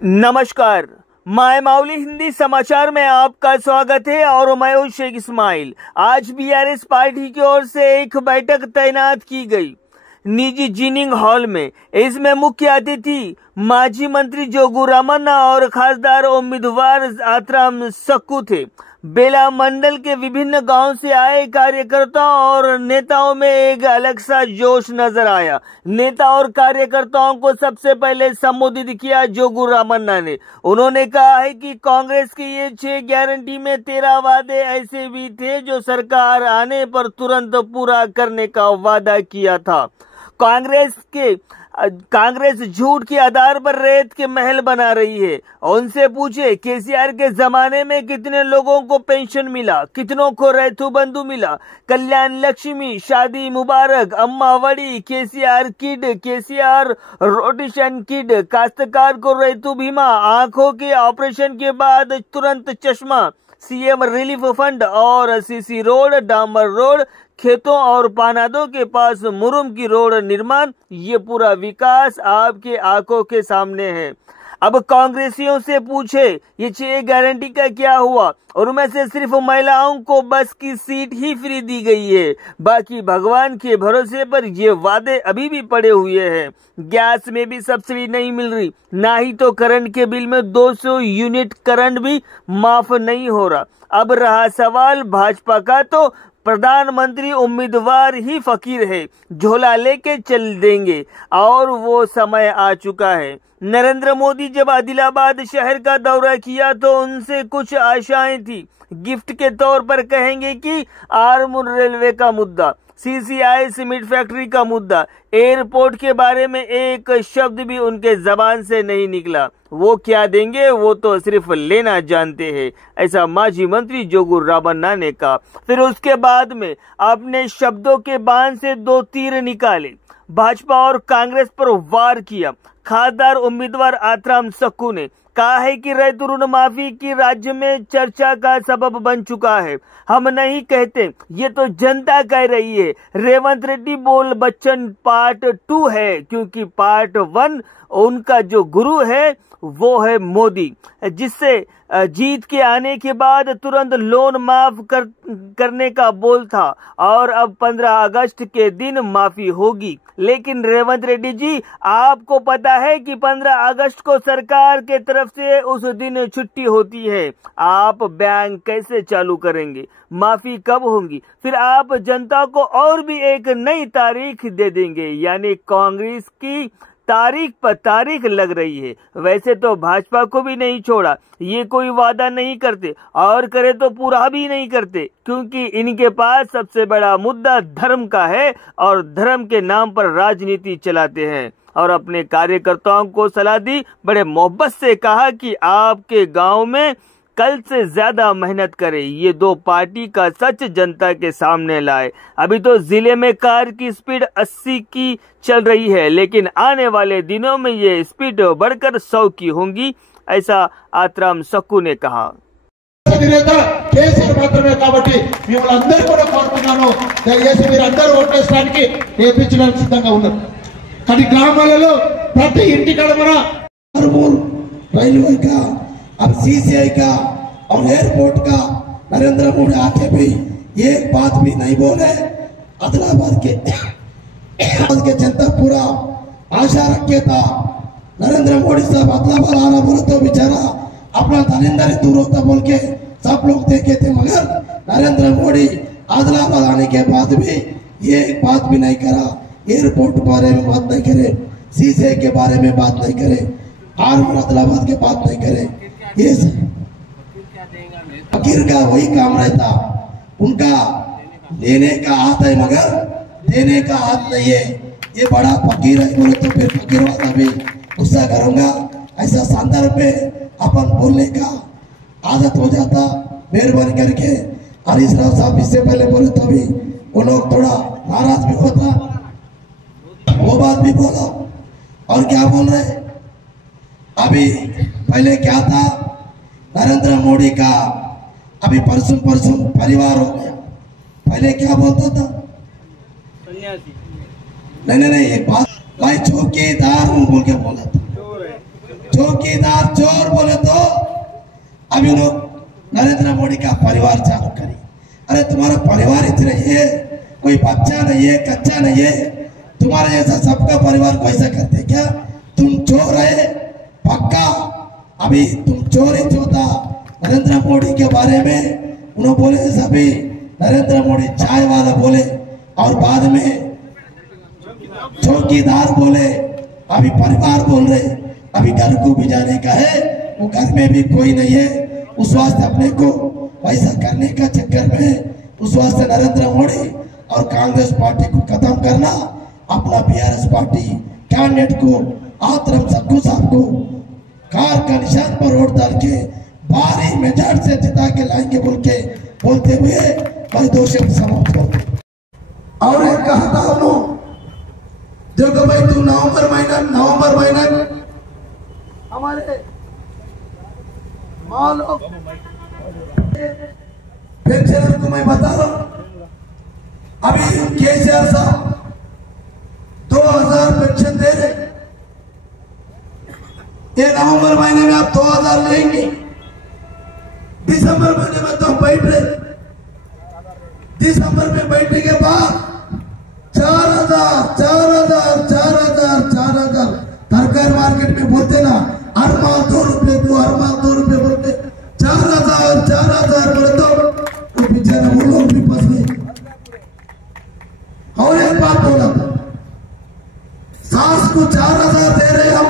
नमस्कार, माय माउली हिंदी समाचार में आपका स्वागत है और मैं हूं शेख इस्माइल। आज बीआरएस पार्टी की ओर से एक बैठक तैनात की गई निजी जिनिंग हॉल में। इसमें मुख्य अतिथि माजी मंत्री जोगू रामन्ना और खासदार उम्मीदवार आत्राम सक्कू थे। बेला मंडल के विभिन्न गांव से आए कार्यकर्ताओं और नेताओं में एक अलग सा जोश नजर आया। नेता और कार्यकर्ताओं को सबसे पहले संबोधित किया जोगू रामन्ना ने। उन्होंने कहा है कि कांग्रेस की ये 6 गारंटी में 13 वादे ऐसे भी थे जो सरकार आने पर तुरंत पूरा करने का वादा किया था। कांग्रेस झूठ के आधार पर रेत के महल बना रही है। उनसे पूछे केसीआर के जमाने में कितने लोगों को पेंशन मिला, कितनों को रैथू बंधु मिला, कल्याण लक्ष्मी, शादी मुबारक, अम्मा वड़ी, KCR kid, KCR rotation kid, काश्तकार को रैथू बीमा, आंखों के ऑपरेशन के बाद तुरंत चश्मा, सीएम रिलीफ फंड और सीसी रोड, डामर रोड, खेतों और पानादों के पास मुरुम की रोड निर्माण। ये पूरा विकास आपके आंखों के सामने है। अब कांग्रेसियों से पूछे ये 6 गारंटी का क्या हुआ, और उनमें से सिर्फ महिलाओं को बस की सीट ही फ्री दी गई है। बाकी भगवान के भरोसे पर ये वादे अभी भी पड़े हुए हैं। गैस में भी सब्सिडी नहीं मिल रही, ना ही तो करंट के बिल में 200 यूनिट करंट भी माफ नहीं हो रहा। अब रहा सवाल भाजपा का, तो प्रधानमंत्री उम्मीदवार ही फकीर है, झोला लेके चल देंगे और वो समय आ चुका है। नरेंद्र मोदी जब आदिलाबाद शहर का दौरा किया तो उनसे कुछ आशाएं थी। गिफ्ट के तौर पर कहेंगे कि आर्मूर रेलवे का मुद्दा, सीसीआई सीमेंट फैक्ट्री का मुद्दा, एयरपोर्ट के बारे में एक शब्द भी उनके जबान से नहीं निकला। वो क्या देंगे वो तो सिर्फ लेना जानते हैं, ऐसा माजी मंत्री जोगू रामन्ना ने कहा। फिर उसके बाद में अपने शब्दों के बाण से 2 तीर निकाले, भाजपा और कांग्रेस पर वार किया। खासदार उम्मीदवार आत्राम सक्कू ने कहा है कि रैतू ऋण माफी की राज्य में चर्चा का सबब बन चुका है। हम नहीं कहते, ये तो जनता कह रही है। रेवंत रेड्डी बोल बच्चन पार्ट 2 है, क्योंकि पार्ट 1 उनका जो गुरु है वो है मोदी, जिससे जीत के आने के बाद तुरंत लोन माफ करने का बोल था और अब 15 अगस्त के दिन माफी होगी। लेकिन रेवंत रेड्डी जी, आपको पता है कि 15 अगस्त को सरकार के तरफ से उस दिन छुट्टी होती है। आप बैंक कैसे चालू करेंगे? माफी कब होगी? फिर आप जनता को और भी एक नई तारीख दे देंगे, यानी कांग्रेस की तारीख पर तारीख लग रही है। वैसे तो भाजपा को भी नहीं छोड़ा, ये कोई वादा नहीं करते और करे तो पूरा भी नहीं करते, क्योंकि इनके पास सबसे बड़ा मुद्दा धर्म का है और धर्म के नाम पर राजनीति चलाते हैं। और अपने कार्यकर्ताओं को सलाह दी, बड़े मोहब्बत से कहा कि आपके गांव में कल से ज्यादा मेहनत करें। ये 2 पार्टी का सच जनता के सामने लाए। अभी तो जिले में कार की स्पीड 80 की चल रही है, लेकिन आने वाले दिनों में ये स्पीड बढ़कर 100 की होंगी, ऐसा आत्राम सक्कू ने कहा। अब सीसीआई का और एयरपोर्ट का नरेंद्र मोदी आके भी एक बात भी नहीं बोले। आदिलाबाद के जनता पूरा आशा रखे था नरेंद्र मोदी साहब आदिलाबाद आना बोले तो बेचारा अपना धनेंद्र दूर होता बोल के सब लोग देखे थे, मगर नरेंद्र मोदी आदिलाबाद आने के बाद भी ये एक बात भी नहीं करा। एयरपोर्ट के बारे में बात नहीं करे, सीसीआई के बारे में बात नहीं करे, आर्मूर आदिलाबाद के बात नहीं करे। ये फकीर का वही काम रहता, उनका लेने का हाथ है मगर देने का हाथ नहीं है। ये बड़ा फकीर है बोले तो फिर फकीर वाला भी गुस्सा करूंगा, ऐसा शानदार पे अपन बोलने का आदत हो जाता। मेहरबानी करके हरीश राव साहब इससे पहले बोले तो भी वो लोग थोड़ा नाराज भी होता, वो बात भी बोला। और क्या बोल रहे अभी, पहले क्या था नरेंद्र मोदी का, अभी परसों परिवार हो गया। पहले क्या बोलता था? नहीं, एक बात, भाई चौकीदार हूं बोल के बोला था। चौकीदार चोर बोले तो अभी लोग नरेंद्र मोदी का परिवार चालू करी। अरे तुम्हारा परिवार इतना है, कोई बच्चा नहीं है, कच्चा नहीं है, तुम्हारे जैसा सबका परिवार को ऐसा करते क्या? तुम चोर है पक्का। अभी तुम चोर ही चोता। नरेंद्र मोदी के बारे में उन्होंने बोले सभी नरेंद्र मोदी चाय वाला बोले और बाद में चौकीदार बोले, अभी परिवार बोल रहे। अभी घर को भी जाने का है, वो घर में भी कोई नहीं है। उस वास्ते अपने को वैसा करने का चक्कर में उस वास्ते नरेंद्र मोदी और कांग्रेस पार्टी को खत्म करना, अपना बीआरएस पार्टी कैंडिडेट को आतरम सक्कू साहब को कार का निशान पर वोट डाल के भारी मेजॉरिटी से जिता के लाएंगे बोल के बोलते हुए मैं 2 शब्द समाप्त करते। और एक कहा था उन्होंने जो भाई तू नवंबर महीना हमारे माँ लोग पेंशनर को मैं बता रहा हूं, अभी केसीआर साहब 2000 पेंशन दे रहे। ये नवंबर महीने में आप 2000 लेंगे, दिसंबर महीने में तो बैठ रहे, दिसंबर में बैठने के बाद 4000 तरकारी मार्केट में बोलते ना, हर माल 2 रुपए दो, हर माल 2 रुपए बोलते, 4000 बोले तो वो बेचारा वो लोग भी फंस गए। और एक बात बोला था, सास को 4000 दे रहे हम,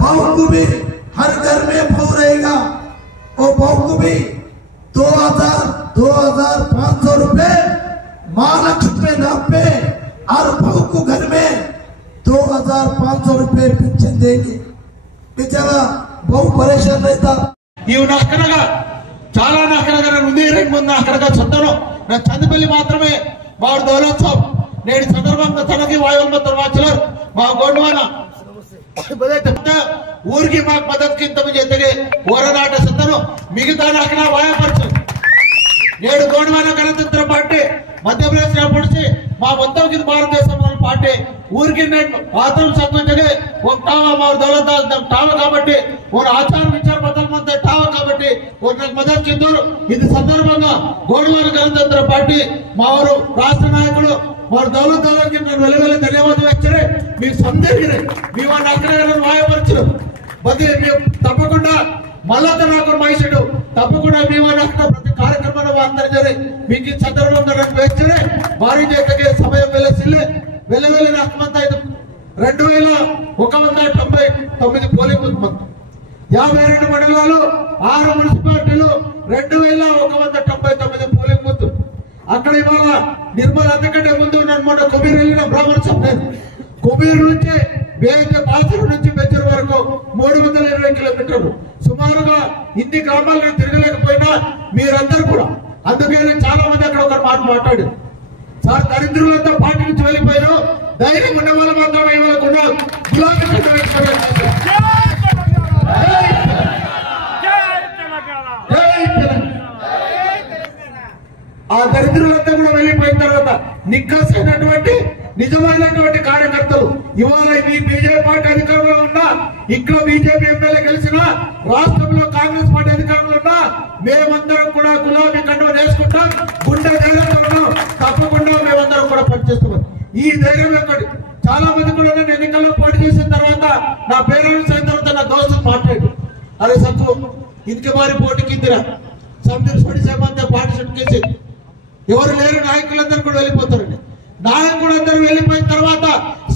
बहू को भी हर घर में बहू रहेगा, और बहू को भी 2500 रुपए महालक्ष्मी नाम पे, और बहू को घर में 2500 रुपए पेंशन देंगे। बेचारा बहुत परेशान रहता। చాలా నక్కనగా ఉంది 2 నక్కనగా చెప్తాను. నా చందపల్లి మాత్రమే వాడు దౌలత్సవ్ నేడు సందర్భంగా తనకి వాయువంతర వాచలర్ మా గోండవాన ఊరికి మాకు మద్దతు ఇంత జతಗೆ ಹೋರಾಟ ಸತ್ತನು మిగతా నక్కన వాయపరచు నేడు గోండవాన గణతంత్ర పార్టీ మధ్యప్రదేశ్ పొడిచి మా మొత్తం భారతదేశం పార్టీ ఊరికి ఆతరం సంబంధించి ఒక టావా మా దౌలత్ టావా కాబట్టి ఒక ఆచార విచార బదల్ టావా కాబట్టి ఒక మద్దతు చెందారు. ఇది సందర్భంగా గోండవాన గణతంత్ర పార్టీ మా వారు రాష్ట్ర నాయకులు వారు దౌలత్కి నేను వెలువెల్లి ధన్యవాదాలు వచ్చారు. మీకు సందేహిరే మీ వాడిని అక్కడ వాయపరచు బది తప్పకుండా మళ్ళా నాకు మహిషుడు తప్పకుండా మీ వాడిని అక్కడ ప్రతి కార్యక్రమంలో అందరూ జరి మీకు ఈ సందర్భంగా నాకు వచ్చారు. భారీ చేతకి సమయం వెలువెల్లి రాకమంతా 2199 పోలింగ్ బూత్ మొత్తం 52 మండలాలు 6 మున్సిపాలిటీలు 2199 పోలింగ్ బూత్. అక్కడ ఇవాళ నిర్మల్ అంతకంటే ముందు మొన్న కుబీర్ వెళ్ళిన బ్రాహ్మణ సభ్యులు కుబీర్ నుంచి బాసరు నుంచి బెచ్చర్ వరకు 320 కిలోమీటర్లు సుమారుగా ఇన్ని గ్రామాలు నేను తిరగలేకపోయినా మీరందరూ కూడా అందుకే చాలా మంది అక్కడ ఒక మాట మాట్లాడారు. సార్ దరిద్రులంతా పార్టీ నుంచి వెళ్ళిపోయారు, ధైర్యం ఉన్న వాళ్ళు మాత్రం ఇవ్వకుండా గులాబీ ఆ దరిద్రులంతా కూడా వెళ్ళిపోయిన తర్వాత నిక్కసైనటువంటి నిజమైనటువంటి కార్యకర్తలు ఇవాళ మీ బీజేపీ పార్టీ అధికారంలో ఉన్నా, ఇక్కడ బీజేపీ ఎమ్మెల్యే గెలిచిన, రాష్ట్రంలో కాంగ్రెస్ పార్టీ అధికారంలో ఉన్నా మేమందరం కూడా గులాబీ కండువ వేసుకుంటాం, గుండె ధైర్యంతో ఉన్నాం, తప్పకుండా మేమందరం కూడా పనిచేస్తున్నాం. ఈ ధైర్యం ఎక్కడి చాలా మంది కూడా నేను ఎన్నికల్లో పోటీ చేసిన తర్వాత నా పేరెంట్స్ అయిన తర్వాత నా దోస్తులు మాట్లాడు, అరే సత్తు ఇంటికి మారి పోటీ కిందిరా సంతృష్టి సేమంతా పార్టీ చేసి ఎవరు లేరు, నాయకులందరూ కూడా వెళ్ళిపోతారండి. నాయకులందరూ వెళ్ళిపోయిన తర్వాత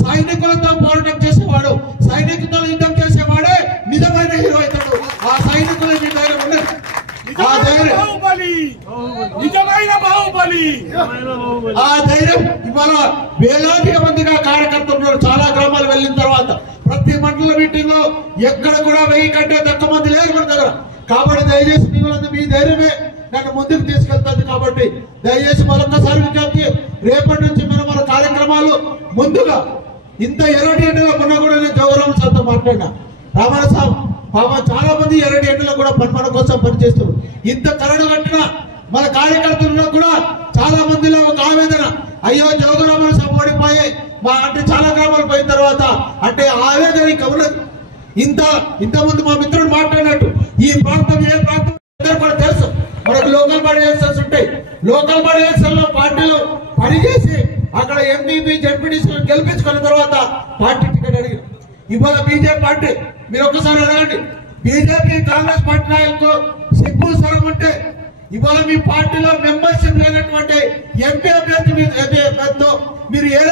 సైనికులతో పోరాటం చేసేవాడు, సైనికులతో యుద్ధం చేసేవాడే నిజమైన హీరో అవుతాడు. ఆ సైనికుల ధైర్యం ఉండదు, ఆ ధైర్యం ఆ ధైర్యం ఇవాళ వేలాదిగా మందిగా కార్యకర్తలు ఉన్నారు. చాలా గ్రామాలు వెళ్ళిన తర్వాత ప్రతి మండల మీటింగ్ లో ఎక్కడ కూడా 1000 కంటే తక్కువ మంది లేరు మన దగ్గర. కాబట్టి దయచేసి మీ ధైర్యమే నన్ను ముందుకు తీసుకెళ్తుంది. కాబట్టి దయచేసి మరొకసారి విజ్ఞప్తి, రేపటి నుంచి మన కార్యక్రమాలు ముందుగా ఇంత ఎర్రటి ఎండలో మొన్న కూడా నేను జోగరామ సార్తో మాట్లాడినా, రామణ సాబ్ పాపం చాలా మంది ఎర్రటి ఎండలో కూడా మన కోసం పనిచేస్తారు. ఇంత కరడు కట్టిన మన కార్యకర్తల్లో కూడా చాలా మందిలో ఒక ఆవేదన, అయ్యో జోగరామ సాబ్ ఓడిపోయి మా అంటే చాలా గ్రామాలు పోయిన తర్వాత అంటే ఆవేదన ఉన్నది. ఇంతకుముందు మా మిత్రుడు మాట్లాడినట్టు ఈ ప్రాంతం ఏ ప్రాంతం కూడా తెలుసు. మనకు లోకల్ బాడీ ఎలక్షన్స్ ఉంటాయి. లోకల్ బాడీ ఎలక్షన్ లో పార్టీలు పనిచేసి అక్కడ ఎంపీపీ జడ్పీటీసీలను గెలిపించుకున్న తర్వాత పార్టీ టికెట్ అడిగి ఇవాళ బీజేపీ పార్టీ మీరు ఒక్కసారి అడగండి. బీజేపీ కాంగ్రెస్ పార్టీ నాయకులకు సిగ్గు సరం ఉంటే ఇవాళ మీ పార్టీలో మెంబర్షిప్ లేనటువంటి ఎంపీ అభ్యర్థి మీరు ఏ